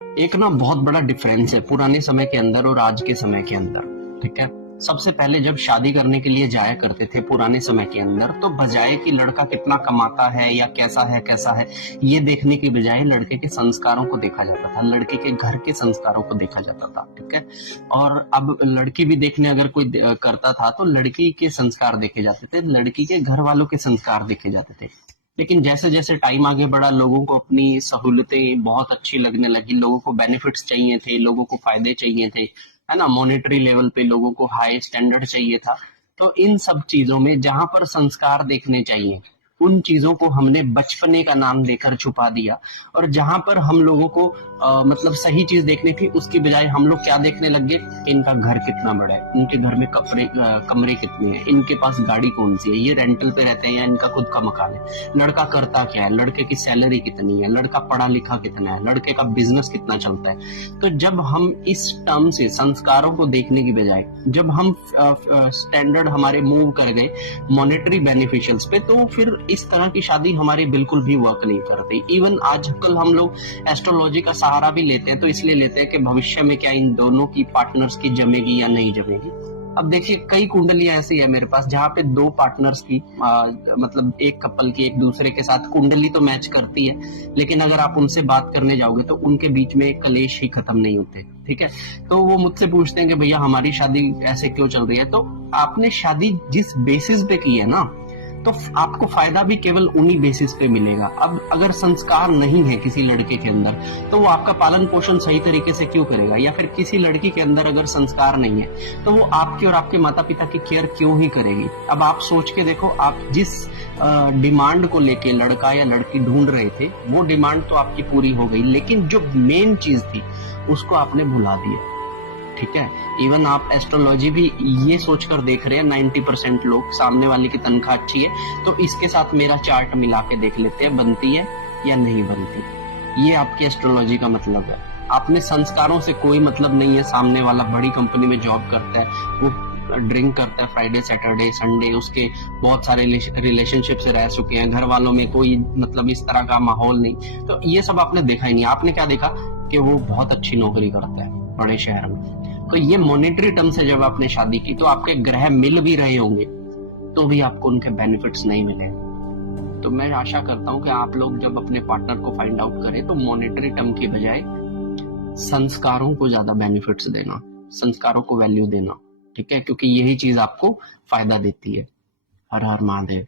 एक ना बहुत बड़ा डिफरेंस है पुराने समय के अंदर और आज के समय के अंदर। ठीक है, सबसे पहले जब शादी करने के लिए जाया करते थे पुराने समय के अंदर, तो बजाय कि लड़का कितना कमाता है या कैसा है ये देखने की बजाय लड़के के संस्कारों को देखा जाता था, लड़के के घर के संस्कारों को देखा जाता था। ठीक है, और अब लड़की भी देखने अगर कोई करता था तो लड़की के संस्कार देखे जाते थे, लड़की के घर वालों के संस्कार देखे जाते थे। लेकिन जैसे जैसे टाइम आगे बढ़ा, लोगों को अपनी सहूलतें बहुत अच्छी लगने लगी, लोगों को बेनिफिट्स चाहिए थे, लोगों को फायदे चाहिए थे, है ना, मॉनेटरी लेवल पे लोगों को हाई स्टैंडर्ड चाहिए था। तो इन सब चीजों में जहां पर संस्कार देखने चाहिए, उन चीजों को हमने बचपने का नाम देकर छुपा दिया। और जहां पर हम लोगों को मतलब सही चीज देखनी थी, उसकी बजाय हम लोग क्या देखने लग गए, इनका घर कितना बड़ा है, इनके घर में कमरे कितने हैं, इनके पास गाड़ी कौन सी है, ये रेंटल पे रहते हैं या इनका खुद का मकान है, लड़का करता क्या है, लड़के की सैलरी कितनी है, लड़का पढ़ा लिखा कितना है, लड़के का बिजनेस कितना चलता है। तो जब हम इस टर्म से संस्कारों को देखने की बजाय जब हम स्टैंडर्ड हमारे मूव कर गए मॉनेटरी बेनिफिशियल्स पे, तो फिर इस तरह की शादी हमारी बिल्कुल भी वर्क नहीं करती। इवन आजकल हम लोग एस्ट्रोलॉजी का सहारा भी लेते हैं, तो इसलिए लेते हैं कि भविष्य में क्या इन दोनों की पार्टनर्स की जमेगी या नहीं जमेगी। अब देखिए, कई कुंडलियां ऐसी है मेरे पास जहां पे दो पार्टनर्स की मतलब एक कपल की एक दूसरे के साथ कुंडली तो मैच करती है, लेकिन अगर आप उनसे बात करने जाओगे तो उनके बीच में कलेश ही खत्म नहीं होते। ठीक है, तो वो मुझसे पूछते हैं कि भैया हमारी शादी ऐसे क्यों चल रही है। तो आपने शादी जिस बेसिस पे की है ना, तो आपको फायदा भी केवल उन्हीं बेसिस पे मिलेगा। अब अगर संस्कार नहीं है किसी लड़के के अंदर, तो वो आपका पालन पोषण सही तरीके से क्यों करेगा, या फिर किसी लड़की के अंदर अगर संस्कार नहीं है तो वो आपकी और आपके माता पिता की केयर क्यों ही करेगी। अब आप सोच के देखो, आप जिस डिमांड को लेके लड़का या लड़की ढूंढ रहे थे, वो डिमांड तो आपकी पूरी हो गई, लेकिन जो मेन चीज थी उसको आपने भुला दिया। ठीक है, इवन आप एस्ट्रोलॉजी भी ये सोचकर देख रहे हैं 90% लोग, सामने वाले की तनख्वाह अच्छी है तो इसके साथ मेरा चार्ट मिला के देख लेते हैं बनती है या नहीं बनती। ये आपकी एस्ट्रोलॉजी का मतलब है। आपने संस्कारों से कोई मतलब नहीं है। सामने वाला बड़ी कंपनी में जॉब करता है, वो ड्रिंक करता है फ्राइडे सैटरडे संडे, उसके बहुत सारे रिलेशनशिप से रह चुके हैं, घर वालों में कोई मतलब इस तरह का माहौल नहीं, तो ये सब आपने देखा ही नहीं। आपने क्या देखा कि वो बहुत अच्छी नौकरी करता है बड़े शहर में। तो ये मॉनेटरी टर्म से जब आपने शादी की, तो आपके ग्रह मिल भी रहे होंगे तो भी आपको उनके बेनिफिट्स नहीं मिले। तो मैं आशा करता हूं कि आप लोग जब अपने पार्टनर को फाइंड आउट करें तो मॉनेटरी टर्म की बजाय संस्कारों को ज्यादा बेनिफिट्स देना, संस्कारों को वैल्यू देना। ठीक है, क्योंकि यही चीज आपको फायदा देती है। हर हर महादेव।